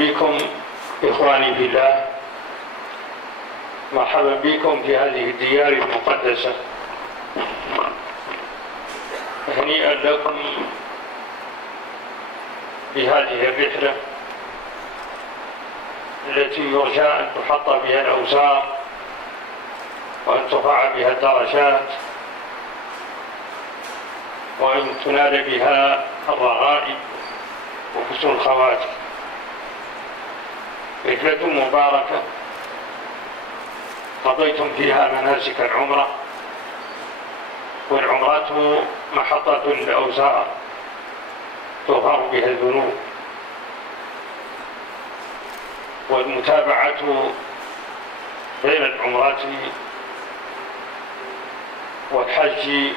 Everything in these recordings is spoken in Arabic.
بكم إخواني في الله، مرحبا بكم في هذه الديار المقدسة. هنيئا لكم بهذه الرحلة التي يرجى أن تحط بها الأوزار وأن ترفع بها الدرجات وأن تنال بها الرغائب وحسن الخواتم. رحلة مباركة قضيتم فيها مناسك العمرة، والعمرة محطة للأوزار تغفر بها الذنوب، والمتابعة بين العمرة والحج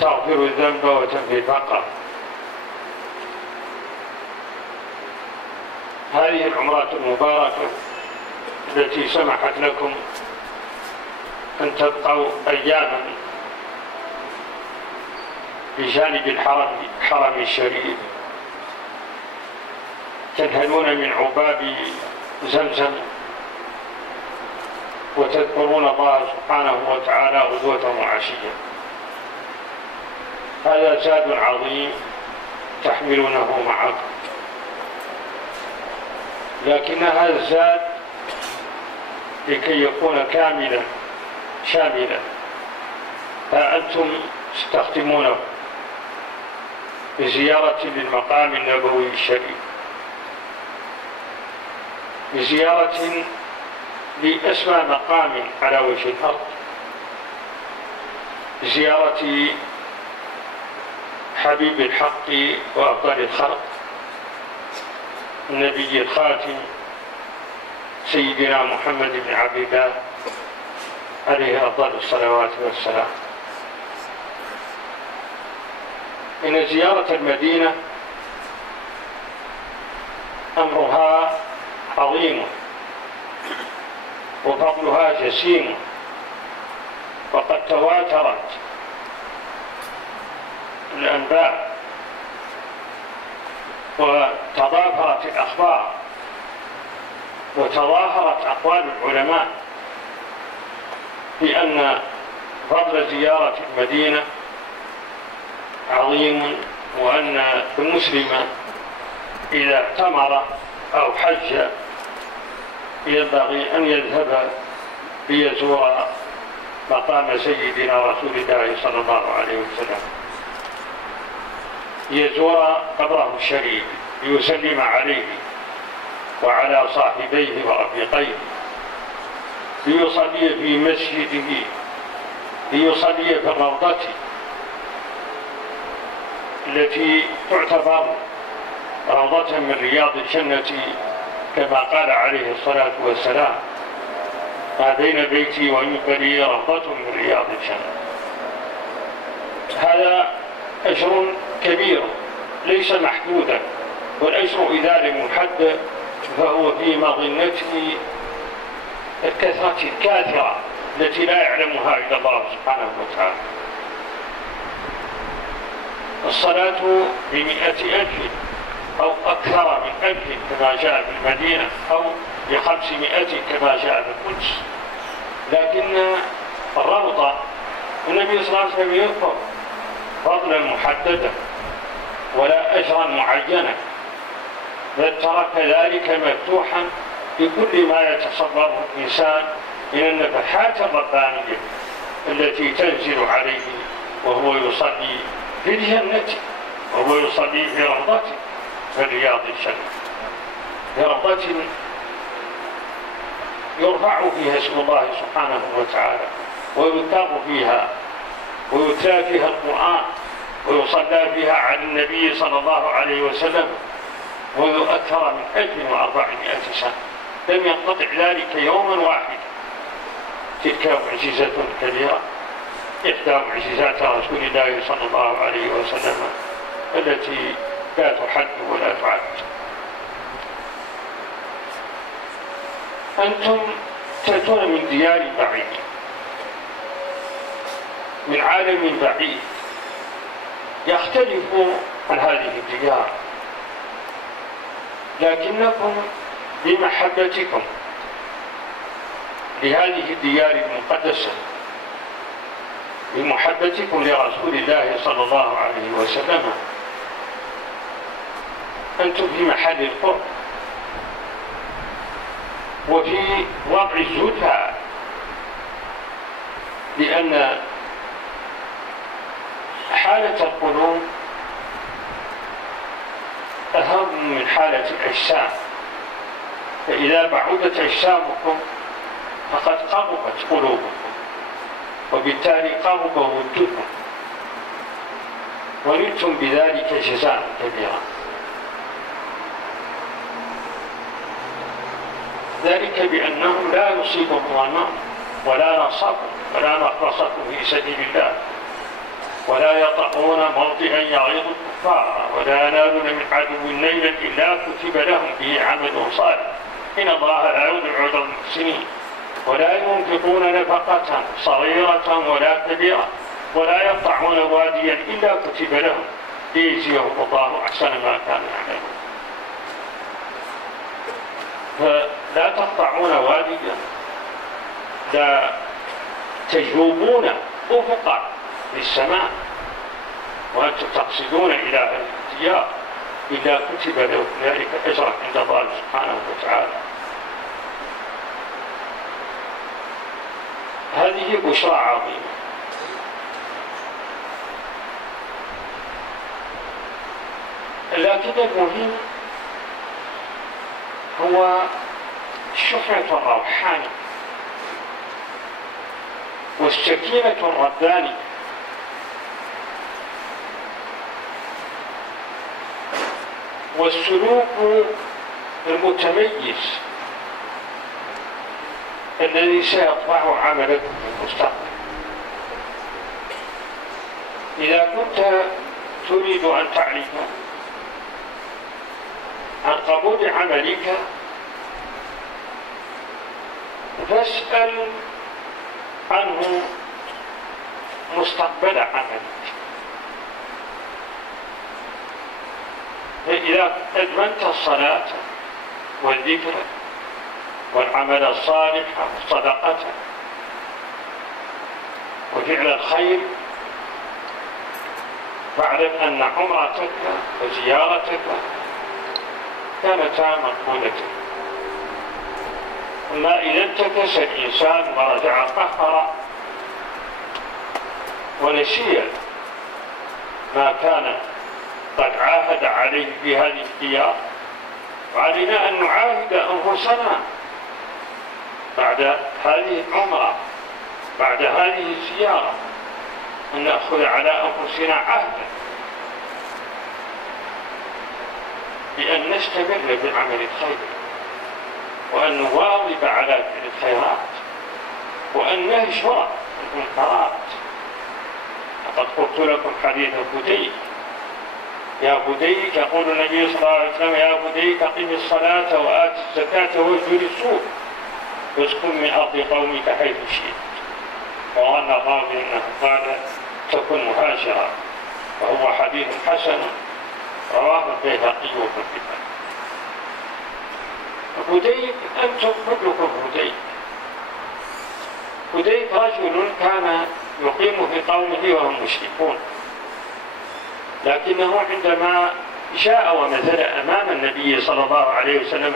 تغفر الذنب وتنفي الفقر. هذه العمرة المباركة التي سمحت لكم أن تبقوا أياما بجانب الحرم الشريف تنهلون من عباب زمزم وتذكرون الله سبحانه وتعالى غدوة وعشية. هذا زاد عظيم تحملونه معكم، لكن هذا الزاد لكي يكون كاملا شاملا فأنتم تستخدمونه بزيارة للمقام النبوي الشريف، بزيارة لأسمى مقام على وجه الأرض، بزيارة حبيب الحق وأفضل الخلق النبي الخاتم سيدنا محمد بن عبد الله عليه أفضل الصلوات والسلام. إن زيارة المدينة أمرها عظيم وفضلها جسيم، وقد تواترت الأنباء وتضافرت الأخبار وتظاهرت أقوال العلماء بأن فضل زيارة المدينة عظيم، وأن المسلم إذا اعتمر أو حج ينبغي أن يذهب ليزور مقام سيدنا رسول الله صلى الله عليه وسلم، يزور قبره الشريف ليسلم عليه وعلى صاحبيه ورفيقيه، ليصلي في مسجده، ليصلي في الروضة التي تعتبر روضة من رياض الجنة كما قال عليه الصلاة والسلام: ما بين بيتي ومنبري روضة من رياض الجنة. هذا أجر كبير ليس محدودا، والأجر إذا لم يحدد فهو في مظنة الكثرة الكاثرة التي لا يعلمها إلا الله سبحانه وتعالى. الصلاة ب100,000 أو أكثر من 1000 كما جاء في المدينة، أو ب500 كما جاء في القدس. لكن الروضة النبي صلى الله عليه وسلم يذكر فضلا محددا ولا أجرا معينا، بل ترك ذلك مفتوحا بكل ما يتصوره الإنسان من النفحات الربانية التي تنزل عليه وهو يصلي في الجنة، وهو يصلي في روضة من رياض الجنة، في روضة يرفع فيها اسم الله سبحانه وتعالى ويذكر فيها ويتلى فيها القرآن ويصلى فيها على النبي صلى الله عليه وسلم منذ أكثر من 1400 سنة، لم ينقطع ذلك يوما واحدا. تلك معجزة كبيرة، إحدى معجزات رسول الله صلى الله عليه وسلم التي لا تحد ولا تعد. أنتم تأتون من ديار بعيدة، من عالم بعيد يختلف عن هذه الديار، لكنكم بمحبتكم لهذه الديار المقدسة، بمحبتكم لرسول الله صلى الله عليه وسلم، أنتم في محل القرب وفي وضع الزكاة، لأن حالة القلوب أهم من حالة الأجسام، فإذا بعدت أجسامكم فقد قربت قلوبكم، وبالتالي قرب ودكم، ونلتم بذلك جزاء كبيرا. ذلك بأنهم لا يصيبهم ظمأ ولا نصب ولا مخلصة في سبيل الله، ولا يطؤون موطئا يغيظ الكفار، ولا ينالون من عدو نيلا إلا كتب لهم به عمل صالح، إن الله لا يضيع أجر المحسنين، ولا ينفقون نفقة صغيرة ولا كبيرة، ولا يقطعون واديا إلا كتب لهم ليجزيهم الله أحسن ما كانوا يعملون. فلا تقطعون واديا، لا تجوبون أفقا للسماء وأنتم تقصدون إلى هذه الديار إلا كتب له ذلك أجرا عند الله سبحانه وتعالى. هذه بشرى عظيمة. لكن المهم هو الشحنة الروحانية والسكينة الربانية، والسلوك المتميز الذي سيطبع عملكم في المستقبل. إذا كنت تريد أن تعرف عن قبول عملك فاسأل عنه مستقبل عملك. فإذا أدمنت الصلاة والذكر والعمل الصالح والصدقة وفعل الخير، فاعلم أن عمرتك وزيارتك كانتا مقبولتين. أما إذا انتكس الإنسان ورجع قهرا ونسي ما كان قد عاهد عليه في هذه الديار، وعلينا أن نعاهد أنفسنا بعد هذه العمرة، بعد هذه الزيارة، أن نأخذ على أنفسنا عهدا بأن نستمر بعمل الخير، وأن نواظب على فعل الخيرات، وأن نهجر المنكرات. لقد قلت لكم حديث بدي، يا بدي، يقول النبي صلى الله عليه وسلم: يا بدي أقم الصلاة وآت الزكاة واهجر السوء واسكن من أرض قومك حيث شئت. وأن الراوي أنه قال: تكن مهاجرا، وهو حديث حسن رواه البيهقي وابن حبان. هديك أنتم كلكم هديك. هديك رجل كان يقيم في قومه وهم مشركون، لكنه عندما جاء ومثل أمام النبي صلى الله عليه وسلم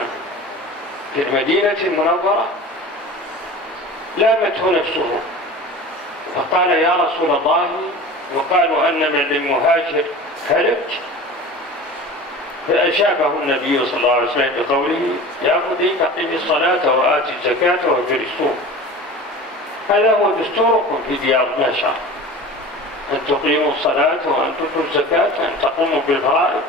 في المدينة المنورة لامته نفسه فقال: يا رسول الله، يقال أن من المهاجر هلك. فأجابه النبي صلى الله عليه وسلم بقوله: يا هديك أقم الصلاة وآت الزكاة واهجر السوء. هذا هو دستوركم في ديار ناشا، أن تقيموا الصلاة وأن تؤتوا الزكاة، أن تقوموا بالفرائض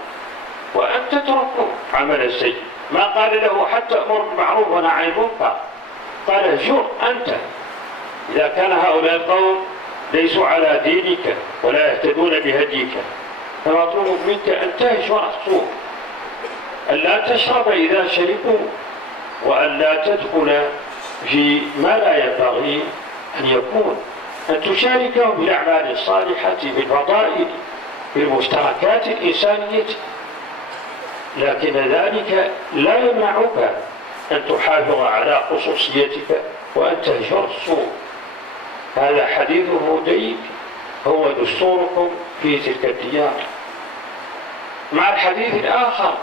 وأن تتركوا عمل السيء. ما قال له حتى أمر بالمعروف ونهى عن المنكر، قال: اهجر أنت. إذا كان هؤلاء القوم ليسوا على دينك ولا يهتدون بهديك، فمطلوب منك أن تهجر السوء، أن لا تشرب إذا شربوا، وأن لا تدخل في ما لا ينبغي أن يكون، أن تشاركهم بالأعمال الصالحة، بالفضائل، بالمشتركات الإنسانية. لكن ذلك لا يمنعك أن تحافظ على خصوصيتك وأن تهجر السوء. هذا حديث هوديب هو دستوركم في تلك الديار. مع الحديث الآخر: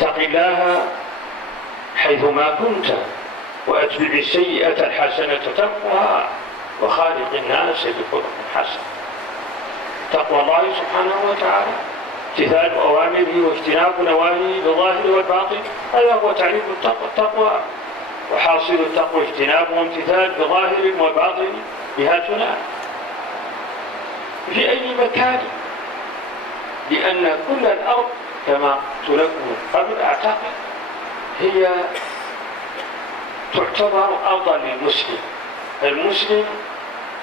اتق الله حيثما كنت وأتبع السيئة الحسنة تمحها وخالق الناس بخلق حسن. تقوى الله سبحانه وتعالى، امتثال أوامره واجتناب نواهيه بالظاهر والباطن، هذا هو تعريف التقوى. وحاصل التقوى اجتناب وامتثال بظاهر وباطن، بها تنال في أي مكان، لأن كل الأرض كما قلت لكم قبل أعتقد هي تعتبر أرضا للمسلم. المسلم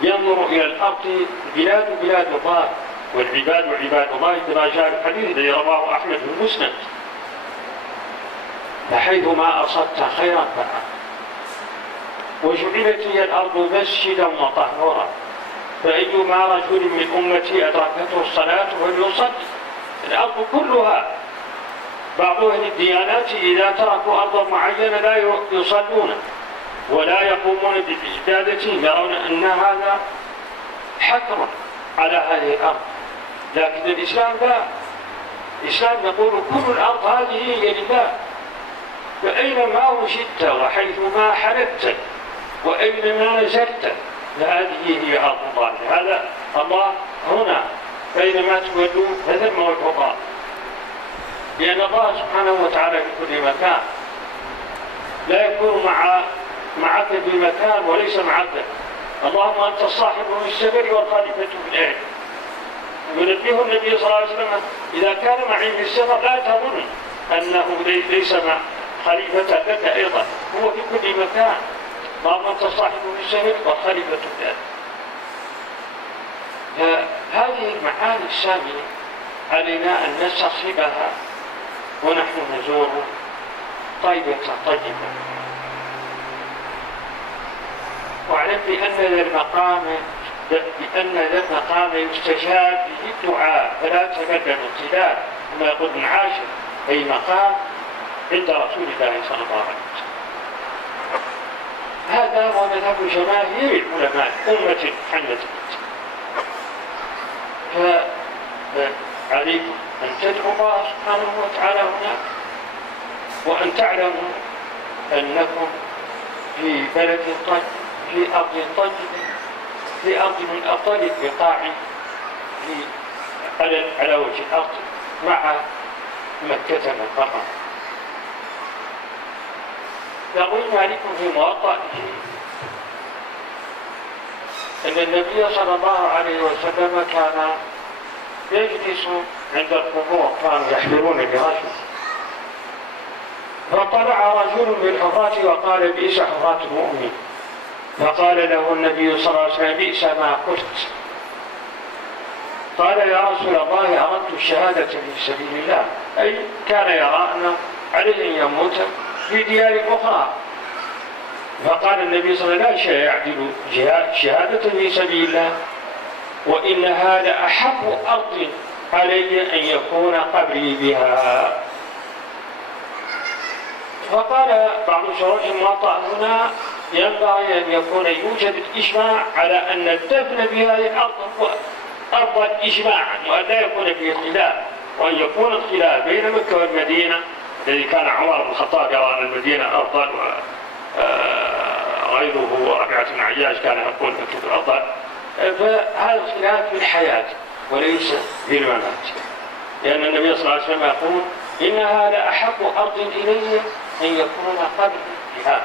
ينظر إلى الأرض بلاد الله، والعباد عباد الله كما جاء الحديث الذي رواه أحمد في المسند: فحيثما أصبت خيرا فعل. وجعلت هي الأرض مسجدا وطهورا، فأيما رجل من أمتي أدركته الصلاة فليصلي. الأرض كلها، بعض أهل الديانات إذا تركوا أرضا معينة لا يصلون ولا يقومون بعبادتهم، يرون أن هذا حكر على هذه الأرض. لكن الإسلام لا، الإسلام يقول كل الأرض هذه هي لله، فأينما وجدت وحيثما حلت وأينما نزلت فهذه هي أرض الله. هذا الله هنا، فأينما تولوا فثم وجه الله، لأن الله سبحانه وتعالى في كل مكان، لا يكون معك في مكان وليس معك. اللهم أنت الصاحب في السفر والخليفة في الأهل. ينبه النبي صلى الله عليه وسلم: إذا كان معي في السفر لا تظن أنه ليس مع خليفة لك أيضا، هو في كل مكان. اللهم أنت الصاحب في السفر والخليفة في الأهل. فهذه المعاني السامية علينا أن نستصحبها ونحن نزور طيبة طيبة. واعلم بأن ذا المقام يستجاب به الدعاء، فلا تمل الابتلاء، كما يقول ابن عاشر: أي مقام عند رسول الله صلى الله عليه وسلم. هذا هو مذهب جماهير العلماء أمة محمد. فعليكم أن تدعوا الله سبحانه وتعالى هناك، وأن تعلموا أنكم في بلد طيب، في أرض طيبة، في أرض من أفضل البقاع على وجه الأرض مع مكة المكرمة. يقول مالك في موطئه أن النبي صلى الله عليه وسلم كان يجلس عند القبور، كانوا يحفرون برجل، فطلع رجل من الحفاة وقال: بئس حفاة المؤمن. فقال له النبي صلى الله عليه وسلم: بئس ما قلت. قال: يا رسول الله أردت الشهادة في سبيل الله، أي كان يرى أن عليه أن يموت في ديار أخرى. فقال النبي صلى الله عليه وسلم: لا شيء يعدل شهادة في سبيل الله، وإنها لأحب أرض علي أن يكون قبري بها. فقال بعض شروح الموطأ هنا: ينبغي أن يكون يوجد الإجماع على أن الدفن بهذه الأرض هو أرضا إجماعا، وأن لا يكون فيه خلاف، وأن يكون الخلاف بين مكة والمدينة، الذي كان عمر بن الخطاب يرى أن المدينة أفضل، وغيره وربيعة بن عياش كان يقول مكة أفضل. فهذا الخلاف في الحياة وليس في الممات، لأن النبي صلى الله عليه وسلم يقول: إنها لأحب أرض إلي أن يكون قبري بها.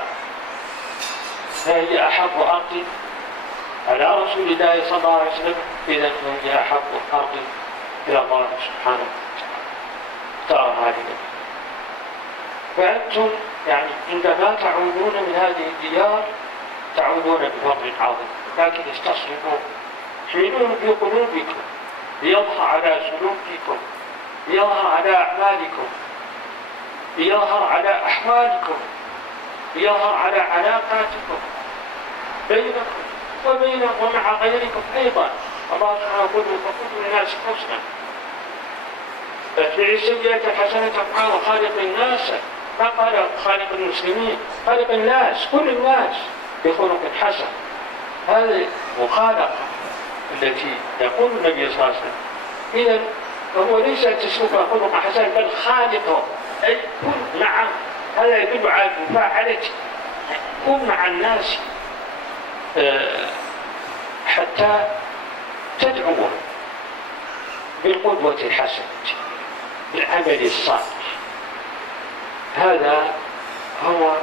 فهي أحب أرض على رسول الله صلى الله عليه وسلم، إذا هي أحب أرض إلى الله سبحانه وتعالى. ترى هذه، فأنتم يعني عندما تعودون من هذه الديار تعودون بفضل عظيم، لكن استصحبوا، حينوه في قلوبكم ليظهر على سلوككم، ليظهر على أعمالكم، ليظهر على أحوالكم، ليظهر على علاقاتكم بينكم وبينهم ومع غيركم أيضا. الله سبحانه يقول: فكل الناس حسنا. اتبع السيئة الحسنة تمحوها، خالق الناس، ما قال خالق المسلمين، خالق الناس، كل الناس بخلق حسن. هذه مخالقة التي يقول النبي صلى الله عليه وسلم. إذا هو ليس تسلك خلق حسن بل خالقه، أي كن معه. هذا يدل على المفاعلة، كن مع الناس حتى تدعوهم بالقدوة الحسنة، بالعمل الصالح. هذا هو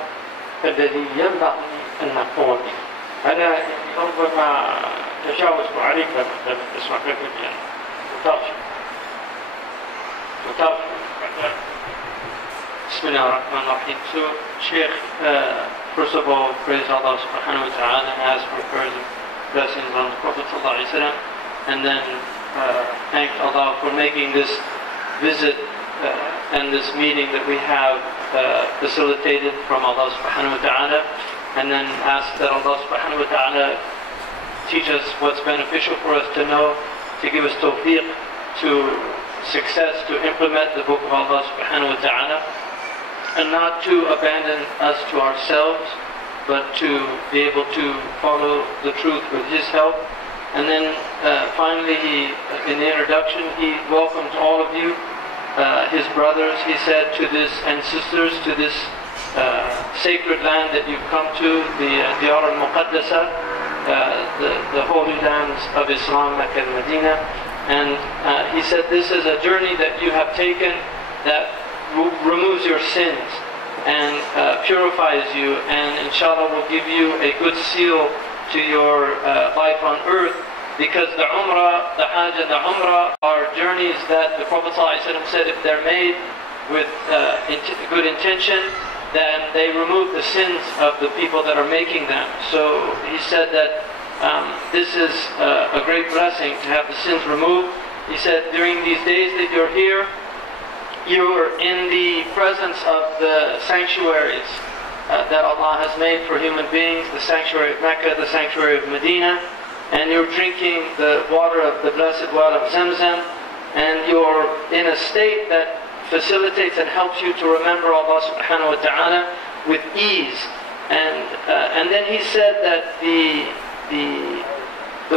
الذي ينبغي أن نقوم به. أنا ربما تجاوزت عليك لما تسمع كلمة ترجم. Bismillah ar-Rahman ar-Rahim. So, Sheikh, first of all, praise Allah subhanahu wa ta'ala and ask for prayers and blessings on the Prophet sallallahu alayhi wa sallam, and then thank Allah for making this visit and this meeting that we have facilitated from Allah subhanahu wa ta'ala, and then ask that Allah subhanahu wa ta'ala teach us what's beneficial for us to know, to give us tawfiq to success, to implement the book of Allah subhanahu wa ta'ala, and not to abandon us to ourselves, but to be able to follow the truth with His help. And then finally, in the introduction, he welcomes all of you, his brothers, he said, to this, and sisters, to this sacred land that you've come to, the Diyar al-Muqaddasa, the holy lands of Islam, Mecca and Medina. And he said, this is a journey that you have taken that removes your sins and purifies you, and inshallah will give you a good seal to your life on earth, because the Umrah, the Hajj and the Umrah are journeys that the Prophet ﷺ said if they're made with good intention, then they remove the sins of the people that are making them. So he said that this is a great blessing to have the sins removed. He said during these days that you're here, you're in the presence of the sanctuaries that Allah has made for human beings, the sanctuary of Mecca, the sanctuary of Medina, and you're drinking the water of the blessed well of Zamzam, and you're in a state that facilitates and helps you to remember Allah subhanahu wa ta'ala with ease. And then he said that the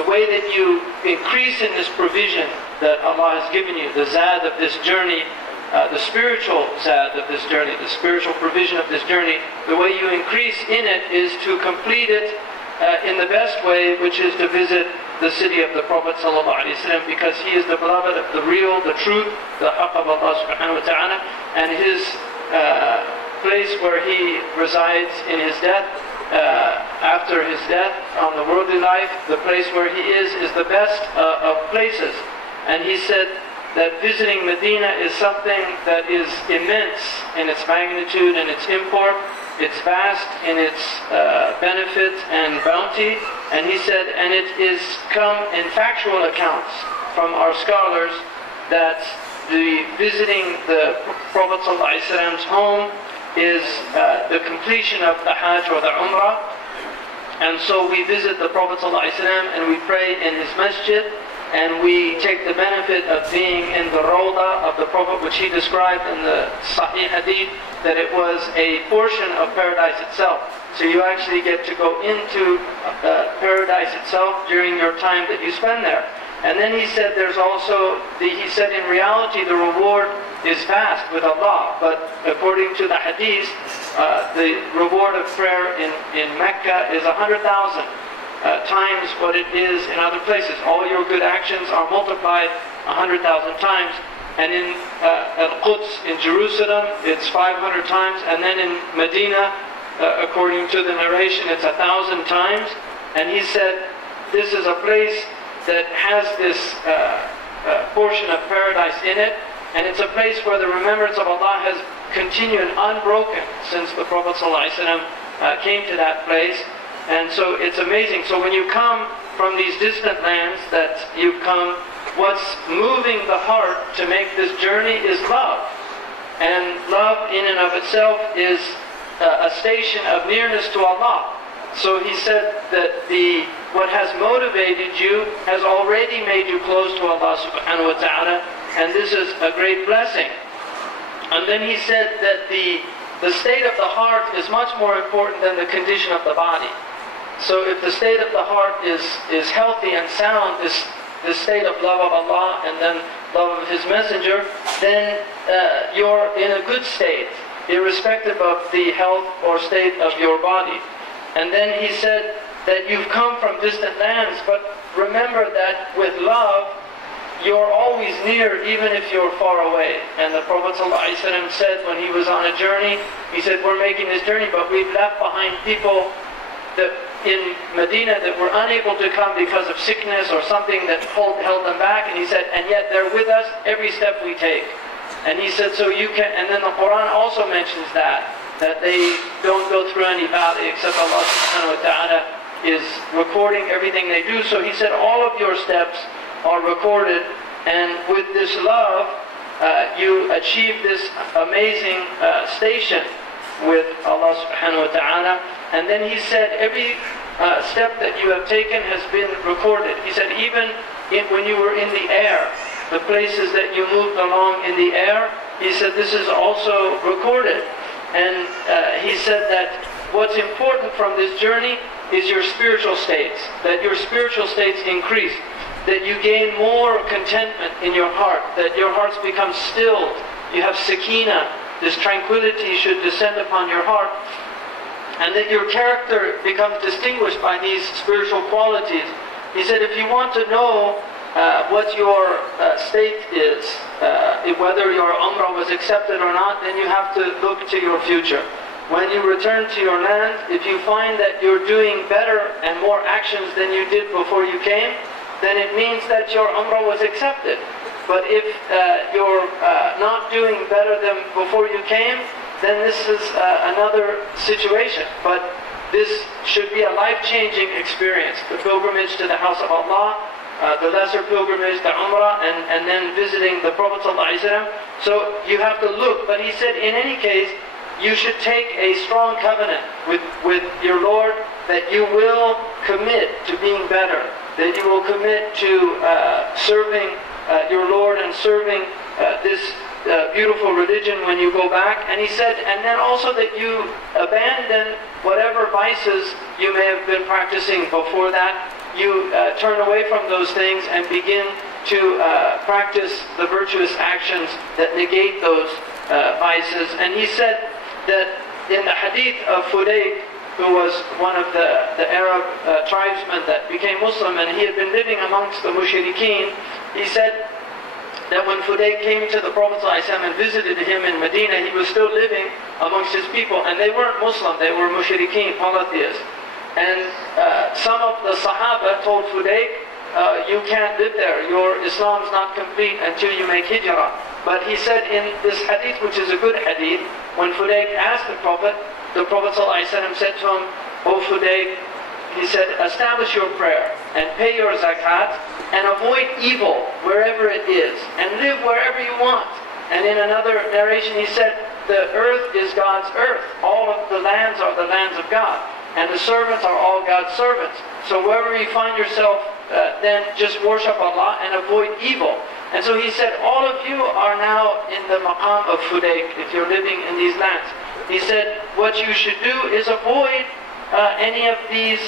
way that you increase in this provision that Allah has given you, the zad of this journey, the spiritual zad of this journey, the spiritual provision of this journey, the way you increase in it is to complete it in the best way, which is to visit the city of the Prophet ﷺ, because he is the beloved of the real, the truth, the haqq of Allah subhanahu wa ta'ala, and his place where he resides in his death, after his death on the worldly life, the place where he is the best of places. And he said that visiting Medina is something that is immense in its magnitude and its import. It's vast in its benefit and bounty. And he said, and it is come in factual accounts from our scholars that the visiting the Prophet ﷺ's home is the completion of the Hajj or the Umrah. And so we visit the Prophet ﷺ and we pray in his masjid, and we take the benefit of being in the Rawdah of the Prophet, which he described in the Sahih Hadith, that it was a portion of paradise itself. So you actually get to go into paradise itself during your time that you spend there. And then he said there's also, he said in reality the reward is vast with Allah, but according to the Hadith, the reward of prayer in Mecca is 100,000 times what it is in other places. All your good actions are multiplied 100,000 times. And in Al-Quds, in Jerusalem, it's 500 times. And then in Medina, according to the narration, it's 1,000 times. And he said, this is a place that has this portion of paradise in it. And it's a place where the remembrance of Allah has continued unbroken since the Prophet ﷺ came to that place. And so it's amazing. So when you come from these distant lands that you've come, what's moving the heart to make this journey is love. And love in and of itself is a station of nearness to Allah. So he said that the what has motivated you has already made you close to Allah subhanahu wa ta'ala, and this is a great blessing. And then he said that the state of the heart is much more important than the condition of the body. So if the state of the heart is healthy and sound, this state of love of Allah and then love of His Messenger, then you're in a good state, irrespective of the health or state of your body. And then he said that you've come from distant lands, but remember that with love, you're always near even if you're far away. And the Prophet ﷺ said when he was on a journey, he said, we're making this journey, but we've left behind people that in Medina that were unable to come because of sickness or something that held them back. And he said, and yet they're with us every step we take. And he said, so you can, and then the Quran also mentions that they don't go through any valley except Allah subhanahu wa ta'ala is recording everything they do. So he said, all of your steps are recorded, and with this love you achieve this amazing station with Allah subhanahu wa ta'ala. And then he said every step that you have taken has been recorded. He said even when you were in the air, the places that you moved along in the air, he said this is also recorded. And he said that what's important from this journey is your spiritual states, that your spiritual states increase, that you gain more contentment in your heart, that your hearts become stilled, you have sakina, this tranquility should descend upon your heart, and that your character becomes distinguished by these spiritual qualities. He said if you want to know what your state is, whether your umrah was accepted or not, then you have to look to your future. When you return to your land, if you find that you're doing better and more actions than you did before you came, then it means that your umrah was accepted. But if you're not doing better than before you came, then this is another situation. But this should be a life-changing experience. The pilgrimage to the house of Allah, the lesser pilgrimage, the umrah, and then visiting the Prophet ﷺ. So you have to look. But he said, in any case, you should take a strong covenant with your Lord that you will commit to being better, that you will commit to serving your Lord and serving this beautiful religion when you go back. And he said, and then also that you abandon whatever vices you may have been practicing before that. You turn away from those things and begin to practice the virtuous actions that negate those vices. And he said that in the hadith of Fudayk, who was one of the Arab tribesmen that became Muslim, and he had been living amongst the mushrikeen, he said that when Fudayk came to the Prophet ﷺ and visited him in Medina, he was still living amongst his people, and they weren't Muslim, they were mushrikeen, polytheists. And some of the Sahaba told Fudayk, you can't live there, your Islam is not complete until you make hijrah. But he said in this hadith, which is a good hadith, when Fudayk asked the Prophet ﷺ said to him, O Fudayk, he said, establish your prayer and pay your zakat and avoid evil wherever it is and live wherever you want. And in another narration he said, the earth is God's earth. All of the lands are the lands of God. And the servants are all God's servants. So wherever you find yourself, then just worship Allah and avoid evil. And so he said, all of you are now in the maqam of Fudayk if you're living in these lands. He said, what you should do is avoid any of these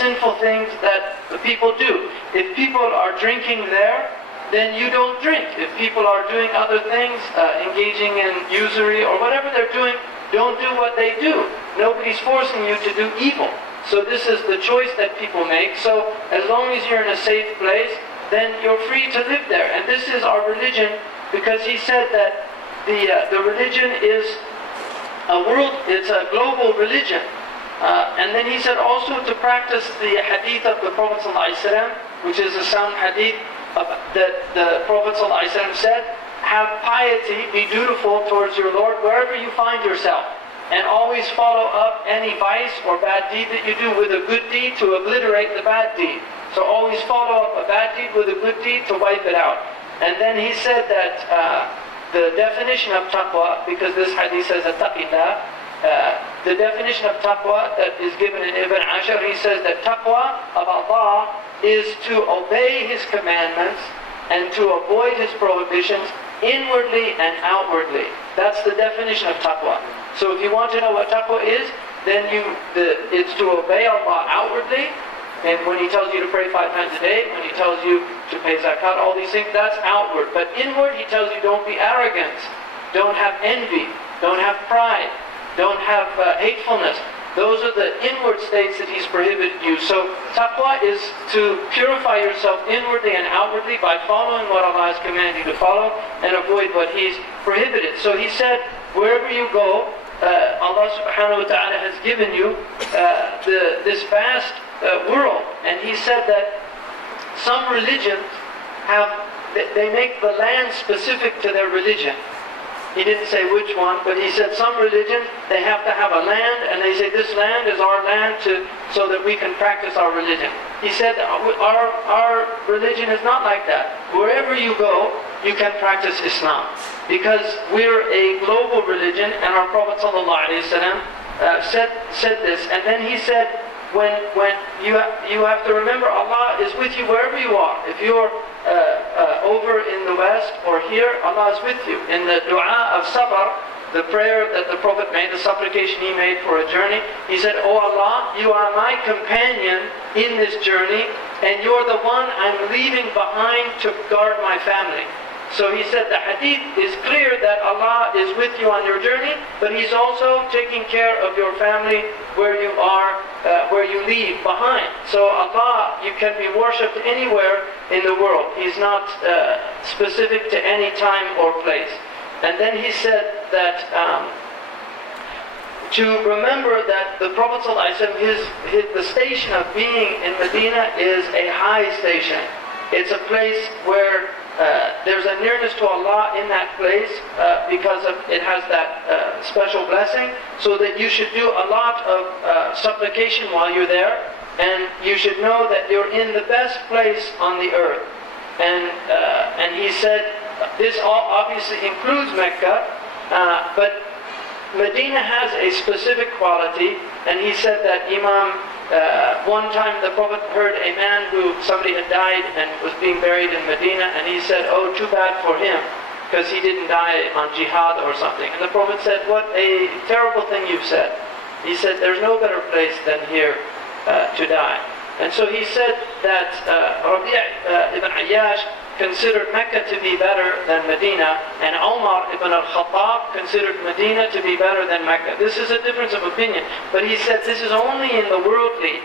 sinful things that the people do. If people are drinking there, then you don't drink. If people are doing other things, engaging in usury or whatever they're doing, don't do what they do. Nobody's forcing you to do evil. So this is the choice that people make. So as long as you're in a safe place, then you're free to live there. And this is our religion, because he said that the religion is it's a global religion. And then he said also to practice the hadith of the Prophet ﷺ, which is a sound hadith that the Prophet ﷺ said, have piety, be dutiful towards your Lord wherever you find yourself, and always follow up any vice or bad deed that you do with a good deed to obliterate the bad deed. So always follow up a bad deed with a good deed to wipe it out. And then he said that the definition of taqwa, because this hadith says attaqillah, the definition of taqwa that is given in Ibn Ashar, he says that taqwa of Allah is to obey His commandments and to avoid His prohibitions inwardly and outwardly. That's the definition of taqwa. So if you want to know what taqwa is, then it's to obey Allah outwardly, and when He tells you to pray 5 times a day, when He tells you to pay zakat, all these things, that's outward. But inward, He tells you don't be arrogant, don't have envy, don't have pride, don't have hatefulness. Those are the inward states that He's prohibited you. So taqwa is to purify yourself inwardly and outwardly by following what Allah has commanded you to follow and avoid what He's prohibited. So He said, wherever you go, Allah subhanahu wa ta'ala has given you this vast world. And He said that some religions they make the land specific to their religion. He didn't say which one, but He said some religions, they have to have a land, and they say this land is our land so that we can practice our religion. He said our religion is not like that. Wherever you go, you can practice Islam. Because we're a global religion, and our Prophet ﷺ said this. And then he said, when you have to remember Allah is with you wherever you are. If you're over in the West or here, Allah is with you. In the dua of sabr, the prayer that the Prophet made, the supplication he made for a journey, he said, "Oh Allah, you are my companion in this journey, and you're the one I'm leaving behind to guard my family." So he said the hadith is clear that Allah is with you on your journey, but He's also taking care of your family where you are, where you leave behind. So Allah, you can be worshipped anywhere in the world. He's not specific to any time or place. And then he said that to remember that the Prophet ﷺ, the station of being in Medina is a high station. It's a place where there's a nearness to Allah in that place because it has that special blessing, so that you should do a lot of supplication while you're there, and you should know that you're in the best place on the earth. And he said this obviously includes Mecca, but Medina has a specific quality, and he said that one time the Prophet heard a man somebody had died and was being buried in Medina, and he said, "Oh, too bad for him, because he didn't die on jihad or something." And the Prophet said, "What a terrible thing you've said." He said, "There's no better place than here to die." And so he said that Rabi' ibn Ayyash considered Mecca to be better than Medina, and Umar ibn al-Khattab considered Medina to be better than Mecca. This is a difference of opinion, but he said this is only in the worldly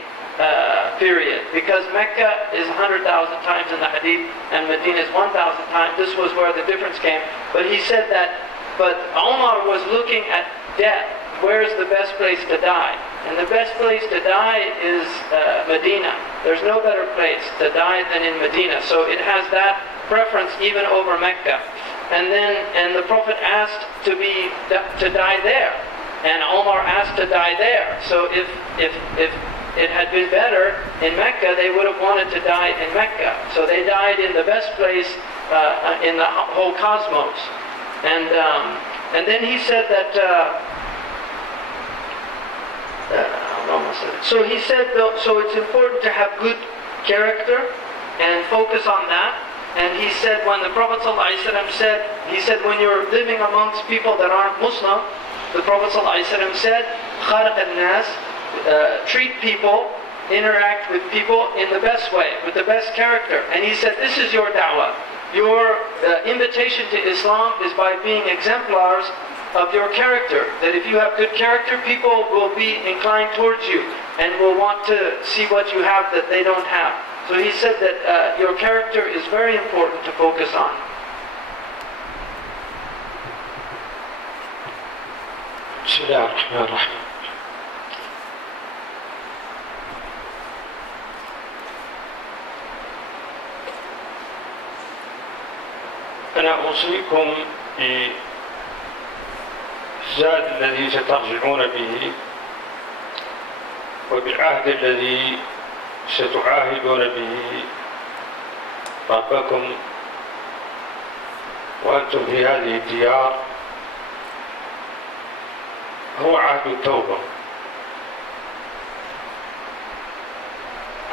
period, because Mecca is 100,000 times in the hadith and Medina is 1,000 times. This was where the difference came. But he said that, but Umar was looking at death. Where's the best place to die? And the best place to die is Medina. There's no better place to die than in Medina. So it has that preference even over Mecca. And the Prophet asked to die there, and Omar asked to die there. So if it had been better in Mecca, they would have wanted to die in Mecca. So they died in the best place in the whole cosmos. And then he said that. So he said, so it's important to have good character and focus on that. And he said, when the Prophet ﷺ said, he said, when you're living amongst people that aren't Muslim, the Prophet ﷺ said, خَالِقَ النَّاسِ, treat people, interact with people in the best way, with the best character. And he said, this is your da'wah. Your invitation to Islam is by being exemplars of your character. That if you have good character, people will be inclined towards you and will want to see what you have that they don't have. So he said that your character is very important to focus on. أنا أوصيكم بالزاد الذي سترجعون به وبالعهد الذي ستعاهدون به ربكم وأنتم في هذه الديار، هو عهد التوبة.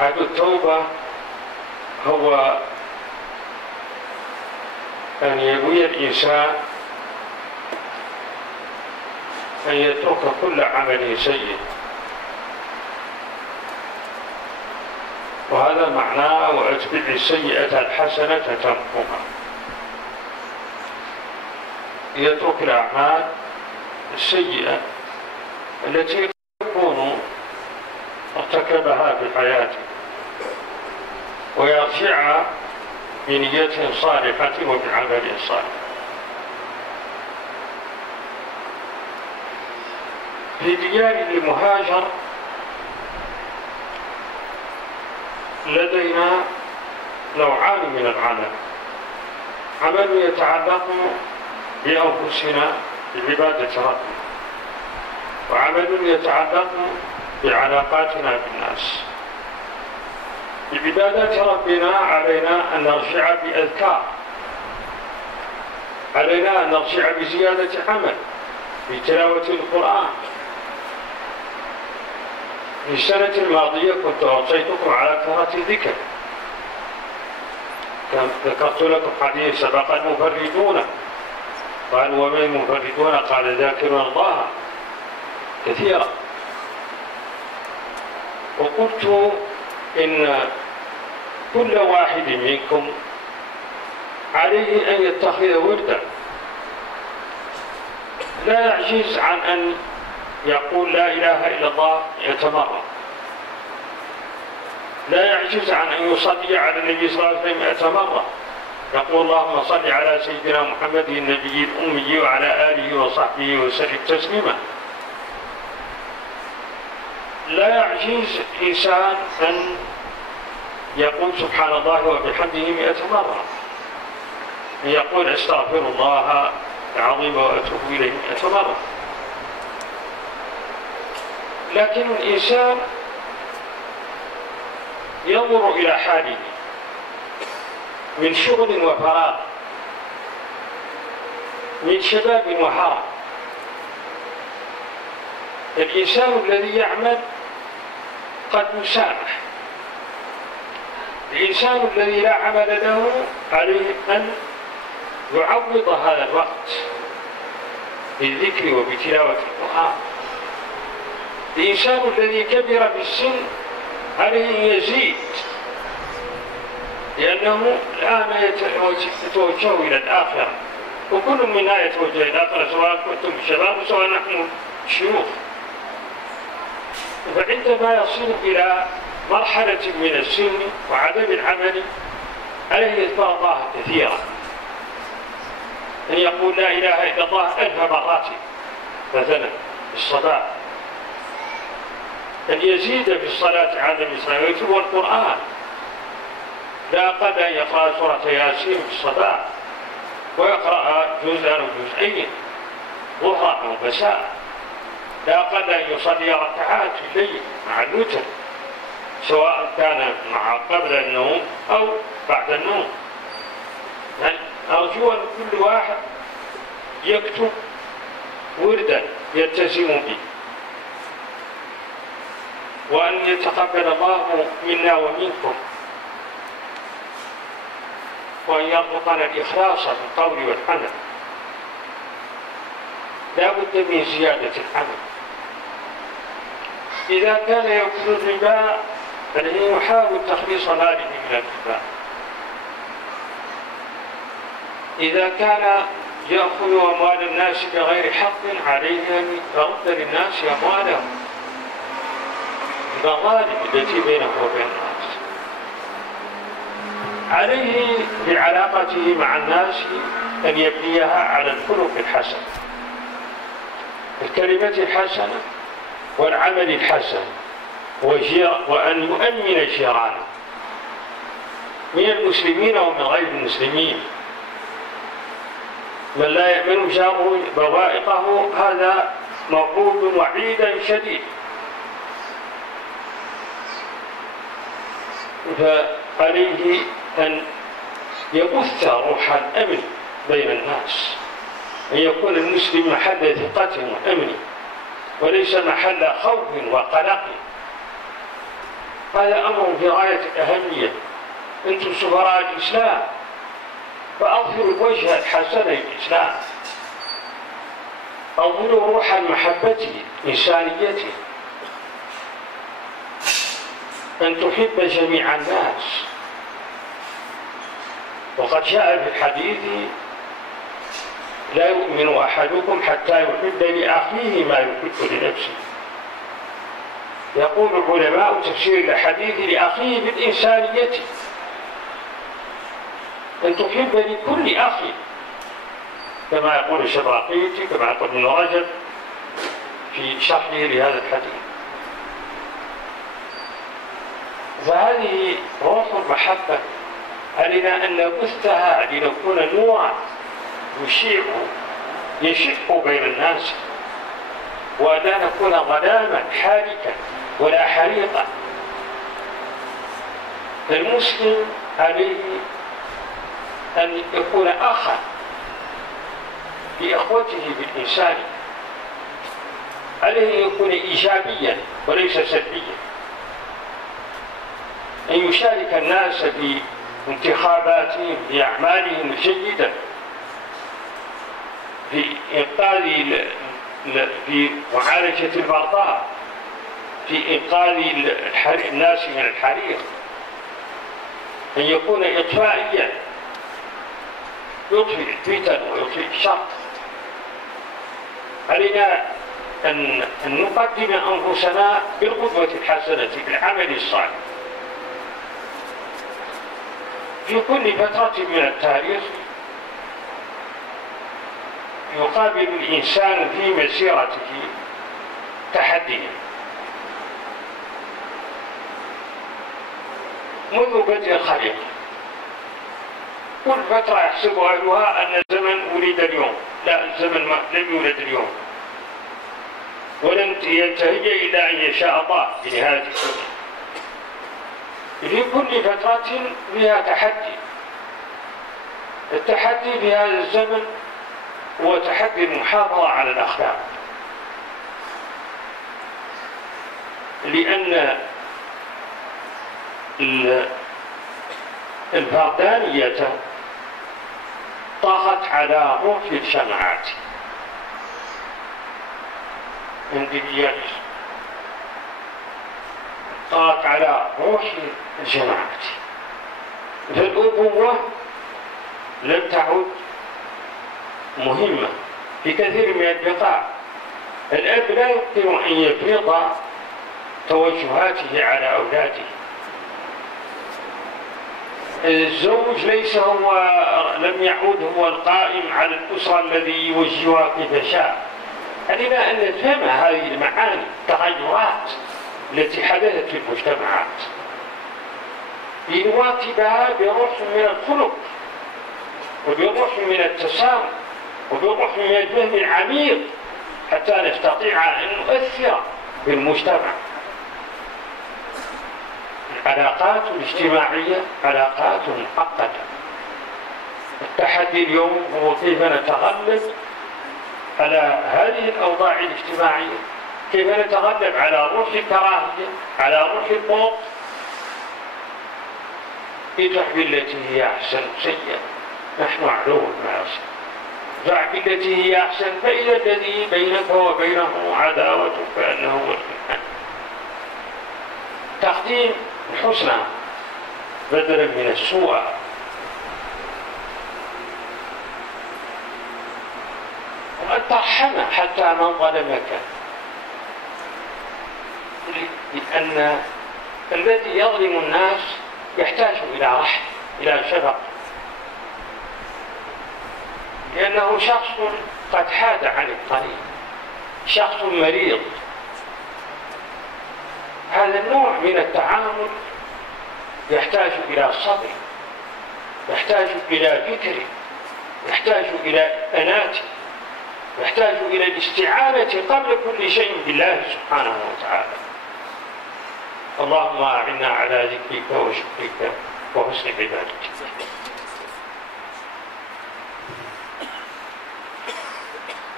عهد التوبة هو أن ينوي الإنسان أن يترك كل عمل سيء، وهذا معناه وأتبع السيئة الحسنة تمحوها. يترك الأعمال السيئة التي يكون ارتكبها في حياته، ويرجع بنية صالحة وبعمل صالح. في ديار المهاجر لدينا نوعان من العمل: عمل يتعلق بأنفسنا بعبادة ربنا، وعمل يتعلق بعلاقاتنا بالناس. بعبادة ربنا علينا أن نرجع بأذكار، علينا أن نرجع بزيادة عمل، بتلاوة القرآن. في السنة الماضية كنت أوصيتكم على كثرة الذكر، ذكرت لكم حديث سبق المفردون، قال ومن المفردون؟ قال ذاكرون الله كثيرا. وقلت إن كل واحد منكم عليه أن يتخذ وردا، لا يعجز عن أن يقول لا إله إلا الله 100 مرة، لا يعجز عن أن يصلي على النبي صلى الله عليه وسلم 100 مرة، يقول اللهم صل على سيدنا محمد النبي الأمي وعلى آله وصحبه وسلم تسليما. لا يعجز إنسان أن يقول سبحان الله وبحمده 100 مرة، أن يقول أستغفر الله العظيم وأتوب إليه 100 مرة. لكن الإنسان ينظر إلى حاله من شغل وفراغ، من شباب وهرم. الإنسان الذي يعمل قد يسامح، الإنسان الذي لا عمل له عليه أن يعوض هذا الوقت بالذكر وبتلاوة القرآن. الإنسان الذي كبر في السن عليه أن يزيد، لأنه الآن يتوجه إلى الآخرة، وكل منا يتوجه إلى الآخرة، سواء كنتم شباب سواء نحن شيوخ. فعندما يصل إلى مرحلة من السن وعدم العمل عليه يذكر الله كثيرا، أن يقول لا إله إلا الله 1000 مرات مثلا في الصباح، أن يزيد في الصلاة على النبي صلى الله عليه وسلم والقرآن، لا أقل أن يقرأ سورة ياسين في الصباح، ويقرأ جزءا أو جزئين ظهرا أو مساء، لا أقل أن يصلي ركعات في الليل مع الوتر، سواء كان قبل النوم أو بعد النوم. يعني أرجو أن كل واحد يكتب وردا يلتزم به، وأن يتقبل الله منا ومنكم، وأن يرزقنا الإخلاص في القول والعمل. لا بد من زيادة العمل. إذا كان يأكل الربا فإنه يحاول تخليص ماله من الربا. إذا كان يأخذ أموال الناس بغير حق عليه أن يرد للناس أموالهم المظالم التي بينه وبين الناس. عليه بعلاقته مع الناس أن يبنيها على الخلق الحسن، الكلمة الحسنة والعمل الحسن، وأن يؤمن جيرانه من المسلمين ومن غير المسلمين. من لا يأمن جاره بوائقه هذا موعود وعيدا شديد. فعليه أن يبث روح الأمن بين الناس، أن يكون المسلم محل ثقة وأمن، وليس محل خوف وقلق. هذا أمر في غاية الأهمية. أنتم سفراء الإسلام، فأظهروا الوجه الحسن للإسلام، أظهروا روح محبته إنسانيته، أن تحب جميع الناس. وقد جاء في الحديث: لا يؤمن أحدكم حتى يحب لأخيه ما يحب لنفسه. يقول العلماء تفسير الحديث لأخيه بالإنسانية، أن تحب لكل أخ، كما يقول الشبراقيتي، كما يقول ابن رجب في شرحه لهذا الحديث. فهذه روح المحبة علينا أن نبثها لنكون نورا يشع بين الناس، ولا نكون ظلاما حارقا ولا حريقا. المسلم عليه أن يكون أخا لإخوته بالإنسان، عليه أن يكون إيجابيا وليس سلبيا، أن يشارك الناس في انتخاباتهم، في أعمالهم الجيدة، في إنقاذ، في معالجة المرضى، في إنقاذ الناس من الحريق، أن يكون إطفائيا يطفئ الفتن ويطفئ الشر. علينا أن نقدم أنفسنا بالقدوة الحسنة، بالعمل الصالح. في كل فترة من التاريخ يقابل الإنسان في مسيرته تحديا. منذ بدء الخليقة كل فترة يحسب أهلها أن الزمن ولد اليوم. لا، الزمن لم يولد اليوم، ولن ينتهي إلا أن يشاء الله بنهاية الزمن. في كل فترة فيها تحدي. التحدي في هذا الزمن هو تحدي المحافظة على الأخلاق، لأن الفردانية طغت على روح الجماعات. طغت على روح الجماعات، فالأبوة لم تعد مهمة في كثير من البقاع. الأب لا يمكن أن يفرض توجهاته على أولاده. الزوج ليس لم يعود هو القائم على الأسرة الذي يوجهها كيف شاء. علينا أن نفهم هذه المعاني، التغيرات التي حدثت في المجتمعات، لنواكبها بروح من الخلق وبروح من التسامح وبروح من الفهم العميق، حتى نستطيع أن نؤثر في المجتمع. العلاقات الاجتماعية علاقات معقدة. التحدي اليوم هو كيف نتغلب على هذه الأوضاع الاجتماعية، كيف نتغلب على روح الكراهية، على روح البغض، ادفع بالتي هي أحسن سيئة نحن عدو ما يصل. ادفع بالتي هي أحسن فإذا الذي بينك وبينه عداوة كأنه والمحن. تقديم الحسنى بدلا من السوء. وأن ترحم حتى من ظلمك، لأن الذي يظلم الناس يحتاج إلى رحم، إلى شفقة، لأنه شخص قد حاد عن الطريق، شخص مريض. هذا النوع من التعامل يحتاج إلى صبر، يحتاج إلى فكر، يحتاج إلى أنات، يحتاج إلى الاستعانة قبل كل شيء بالله سبحانه وتعالى. اللهم أعنا على ذكرك وشكرك وحسن عبادتك.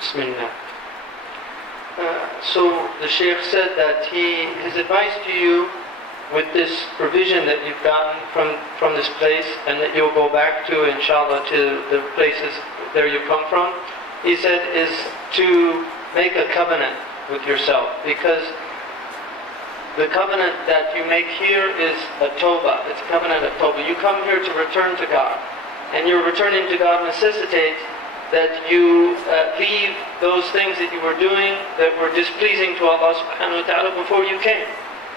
بسم الله. So the Shaykh said that his advice to you with this provision that you've gotten from this place and that you'll go back to, inshallah, to the places there you come from, he said, is to make a covenant with yourself, because the covenant that you make here is a tawbah. It's a covenant of tawbah. You come here to return to God, and your returning to God necessitates that you leave those things that you were doing that were displeasing to Allah subhanahu wa ta'ala before you came.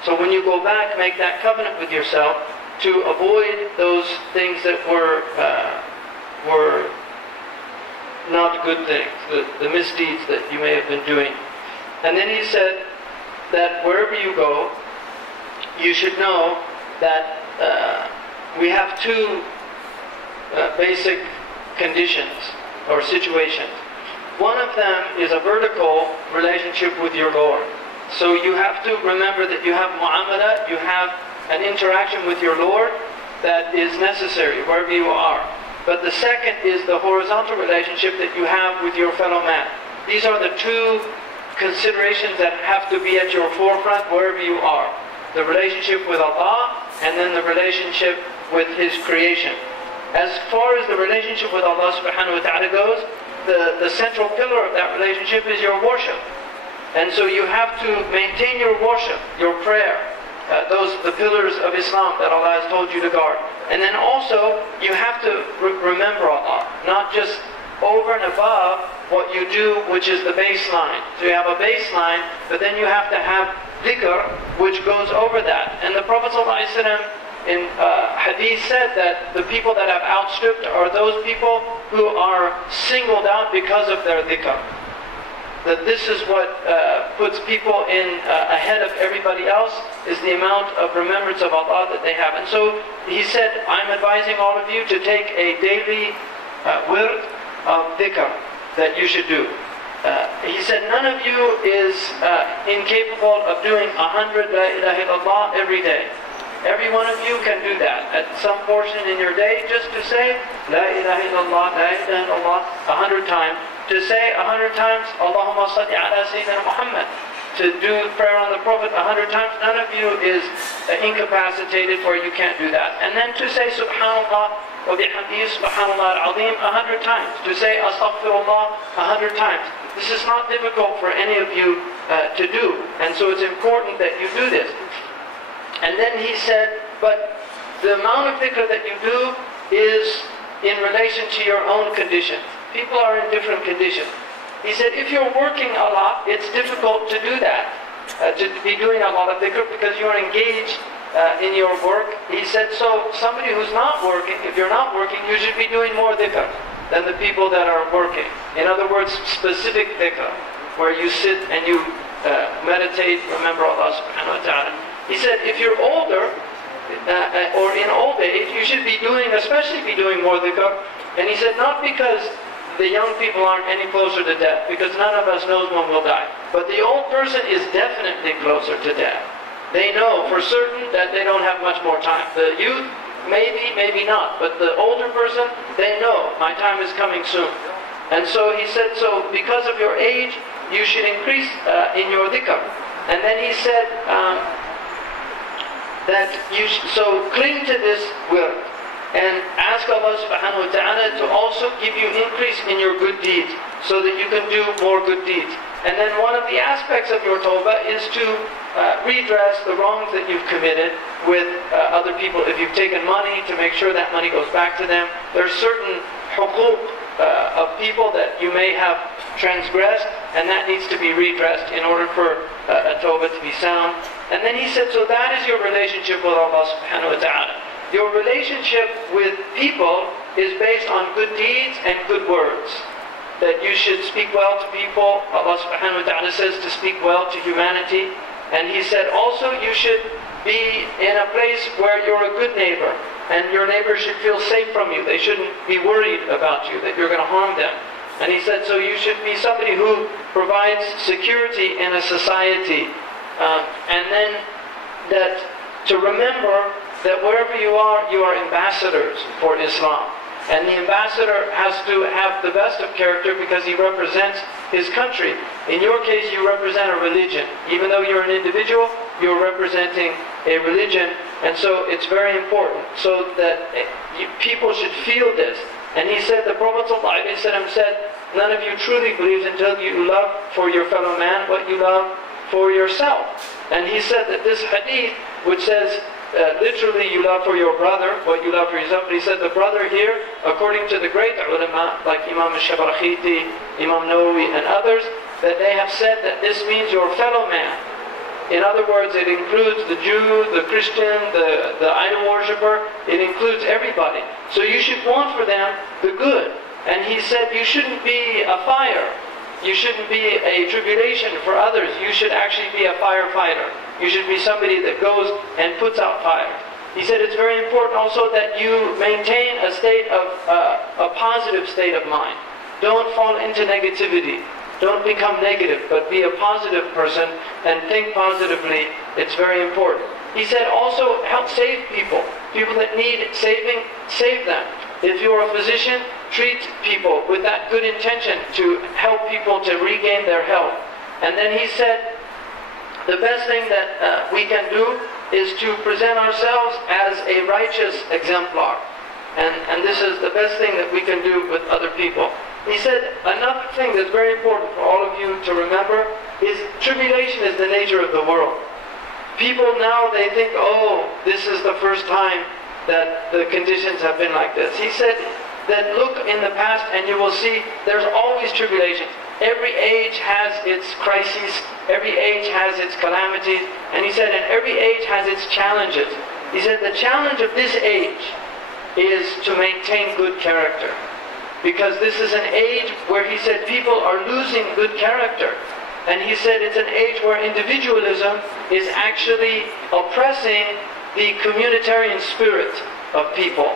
So when you go back, make that covenant with yourself to avoid those things that were not good things, the misdeeds that you may have been doing. And then he said that wherever you go, you should know that we have two basic conditions or situations. One of them is a vertical relationship with your Lord. So you have to remember that you have mu'amala, you have an interaction with your Lord that is necessary wherever you are. But the second is the horizontal relationship that you have with your fellow man. These are the two considerations that have to be at your forefront wherever you are. The relationship with Allah, and then the relationship with His creation. As far as the relationship with Allah subhanahu wa ta'ala goes, the central pillar of that relationship is your worship. And so you have to maintain your worship, your prayer, the pillars of Islam that Allah has told you to guard. And then also, you have to remember Allah, not just over and above what you do, which is the baseline. So you have a baseline, but then you have to have dhikr, which goes over that. And the Prophet ﷺ in hadith said that the people that have outstripped are those people who are singled out because of their dhikr. That this is what puts people in ahead of everybody else, is the amount of remembrance of Allah that they have. And so he said, I'm advising all of you to take a daily wird of dhikr that you should do. He said, none of you is incapable of doing 100 La ilaha illallah every day. Every one of you can do that at some portion in your day, just to say La ilaha illallah, La ilaha illallah 100 times. To say 100 times Allahumma salli ala Sayyidina Muhammad. To do prayer on the Prophet 100 times. None of you is incapacitated where you can't do that. And then to say Subhanallah wa bihamdihi Subhanallah al-Azim 100 times. To say Astaghfirullah 100 times. This is not difficult for any of you to do. And so it's important that you do this. And then he said, but the amount of dhikr that you do is in relation to your own condition. People are in different conditions. He said, if you're working a lot, it's difficult to do that, to be doing a lot of dhikr because you're engaged in your work. He said, so somebody who's not working, if you're not working, you should be doing more dhikr than the people that are working. In other words, specific dhikr, where you sit and you meditate, remember Allah subhanahu wa ta'ala. He said, if you're older, or in old age, you should be doing, especially be doing more dhikr. And he said, not because the young people aren't any closer to death, because none of us knows when we'll die. But the old person is definitely closer to death. They know for certain that they don't have much more time. The youth, maybe, maybe not. But the older person, they know, my time is coming soon. And so he said, so because of your age, you should increase in your dhikr. And then he said, that you so cling to this wird and ask Allah subhanahu wa ta'ala to also give you increase in your good deeds so that you can do more good deeds. And then one of the aspects of your tawbah is to redress the wrongs that you've committed with other people. If you've taken money, to make sure that money goes back to them. There are certain huquq of people that you may have transgressed, and that needs to be redressed in order for a tawbah to be sound. And then he said, so that is your relationship with Allah subhanahu wa ta'ala. Your relationship with people is based on good deeds and good words. That you should speak well to people. Allah subhanahu wa ta'ala says to speak well to humanity. And he said also you should be in a place where you're a good neighbor. And your neighbor should feel safe from you. They shouldn't be worried about you, that you're going to harm them. And he said, so you should be somebody who provides security in a society. And then that to remember that wherever you are ambassadors for Islam. And the ambassador has to have the best of character because he represents his country. In your case, you represent a religion. Even though you're an individual, you're representing a religion. And so it's very important so that people should feel this. And he said, the Prophet ﷺ said, none of you truly believes until you love for your fellow man what you love for yourself. And he said that this hadith, which says, literally you love for your brother what you love for yourself, but he said the brother here, according to the great ulama like Imam Shabrakhiti, Imam Nawawi and others, that they have said that this means your fellow man. In other words, it includes the Jew, the Christian, the idol worshipper, it includes everybody. So you should want for them the good. And he said you shouldn't be a fire, you shouldn't be a tribulation for others, you should actually be a firefighter. You should be somebody that goes and puts out fire. He said it's very important also that you maintain a state of, a positive state of mind. Don't fall into negativity. Don't become negative, but be a positive person and think positively. It's very important. He said also help save people. People that need saving, save them. If you're a physician, treat people with that good intention to help people to regain their health. And then he said, the best thing that we can do is to present ourselves as a righteous exemplar. And this is the best thing that we can do with other people. He said, another thing that's very important for all of you to remember is tribulation is the nature of the world. People now, they think, oh, this is the first time that the conditions have been like this. He said that look in the past and you will see there's always tribulations. Every age has its crises, every age has its calamities, and he said, and every age has its challenges. He said the challenge of this age is to maintain good character. Because this is an age where he said people are losing good character. And he said it's an age where individualism is actually oppressing the communitarian spirit of people.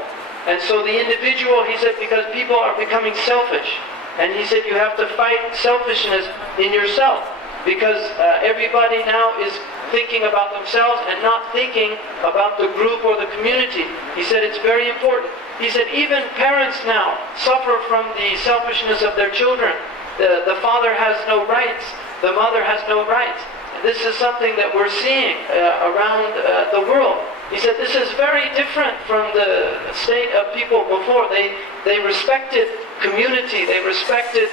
And so the individual, he said, because people are becoming selfish. And he said you have to fight selfishness in yourself. Because everybody now is thinking about themselves and not thinking about the group or the community. He said it's very important. He said even parents now suffer from the selfishness of their children. The father has no rights, the mother has no rights. This is something that we're seeing around the world. He said this is very different from the state of people before. They respected community, they respected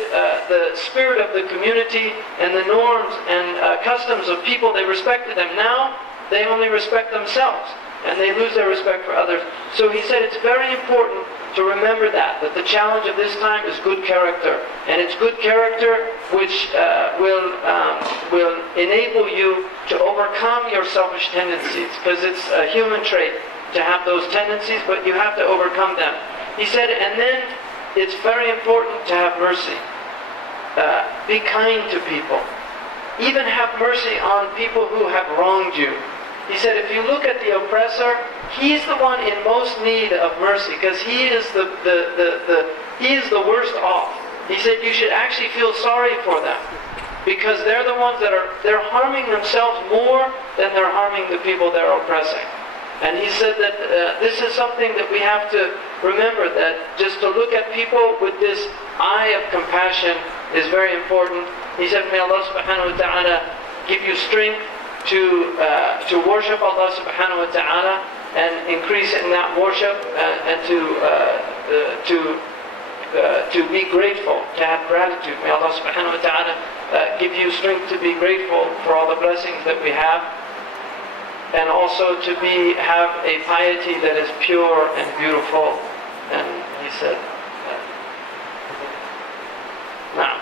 the spirit of the community and the norms and customs of people. They respected them. Now they only respect themselves and they lose their respect for others. So he said it's very important to remember that the challenge of this time is good character. And it's good character which will enable you to overcome your selfish tendencies, because it's a human trait to have those tendencies, but you have to overcome them. He said, and then it's very important to have mercy. Be kind to people. Even have mercy on people who have wronged you. He said, if you look at the oppressor, he's the one in most need of mercy, because he is the worst off. He said you should actually feel sorry for them, because they're the ones that they're harming themselves more than they're harming the people they're oppressing. And he said that this is something that we have to remember, that just to look at people with this eye of compassion is very important. He said, may Allah subhanahu wa ta'ala give you strength to worship Allah subhanahu wa ta'ala and increase in that worship, and to be grateful, to have gratitude. May Allah subhanahu wa ta'ala give you strength to be grateful for all the blessings that we have, and also to have a piety that is pure and beautiful. And he said, now.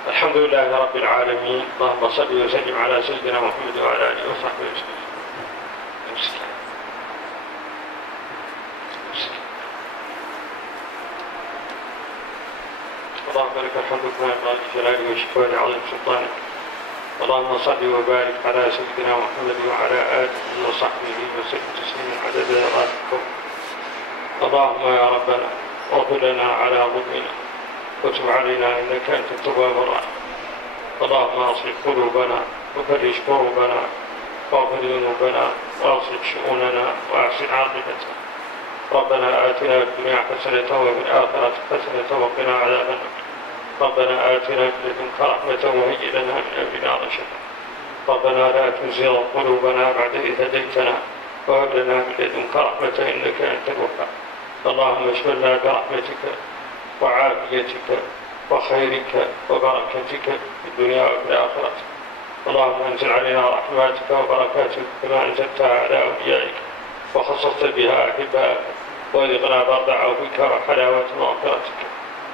الحمد لله رب العالمين. اللهم صل وسلم على سيدنا محمد وعلى آله وصحبه وسلم. اللهم لك الحمد كما ينبغي لجلاله وشكواه عظيم سلطانك. اللهم صل وبارك على سيدنا محمد وعلى آله وصحبه وسلم تسليما عدد ذراتكم. اللهم يا ربنا اغفر لنا على ظلمنا وتب علينا إنك أنت التواب الرحيم. اللهم أصلح قلوبنا وفرج كروبنا واغفر ذنوبنا واصلح شؤوننا وأحسن عاقبتنا. ربنا آتنا في الدنيا حسنة وفي الآخرة حسنة وقنا عذاب النار. ربنا آتنا من لدنك رحمة وهيئ لنا من أمرنا رشدا. ربنا لا تزغ قلوبنا بعد إذ هديتنا وهب لنا من لدنك رحمة إنك أنت الوهاب. اللهم اشملنا برحمتك وعافيتك وخيرك وبركتك في الدنيا وفي الآخرة. اللهم انزل علينا رحماتك وبركاتك كما انزلتها على أوليائك وخصصت بها أحبائك وأذقنا برد عفوك وحلاوة مغفرتك.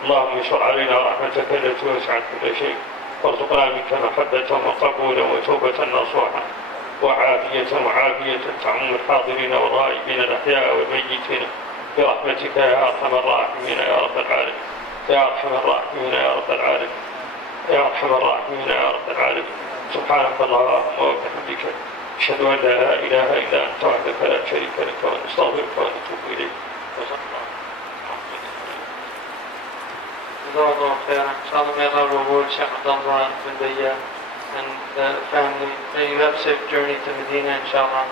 اللهم اشر علينا رحمتك التي وسعت كل شيء وارزقنا منك محبة وقبولا وتوبة نصوحا وعافية تعم الحاضرين والغائبين الأحياء والميتين برحمتك يا أرحم الراحمين يا رب العالمين. يا أرحم الراحمين يا رب العالمين. يا أرحم الراحمين يا رب العالمين. سبحانك اللهم وبحمدك أشهد أن لا إله إلا أنت وحدك لا شريك لك ونستغفرك ونتوب إليك. Jazakallah khairan. Inshallah, may Allah reward Sh.Bin Bayyah and the family. May you have a safe journey to Medina, inshallah.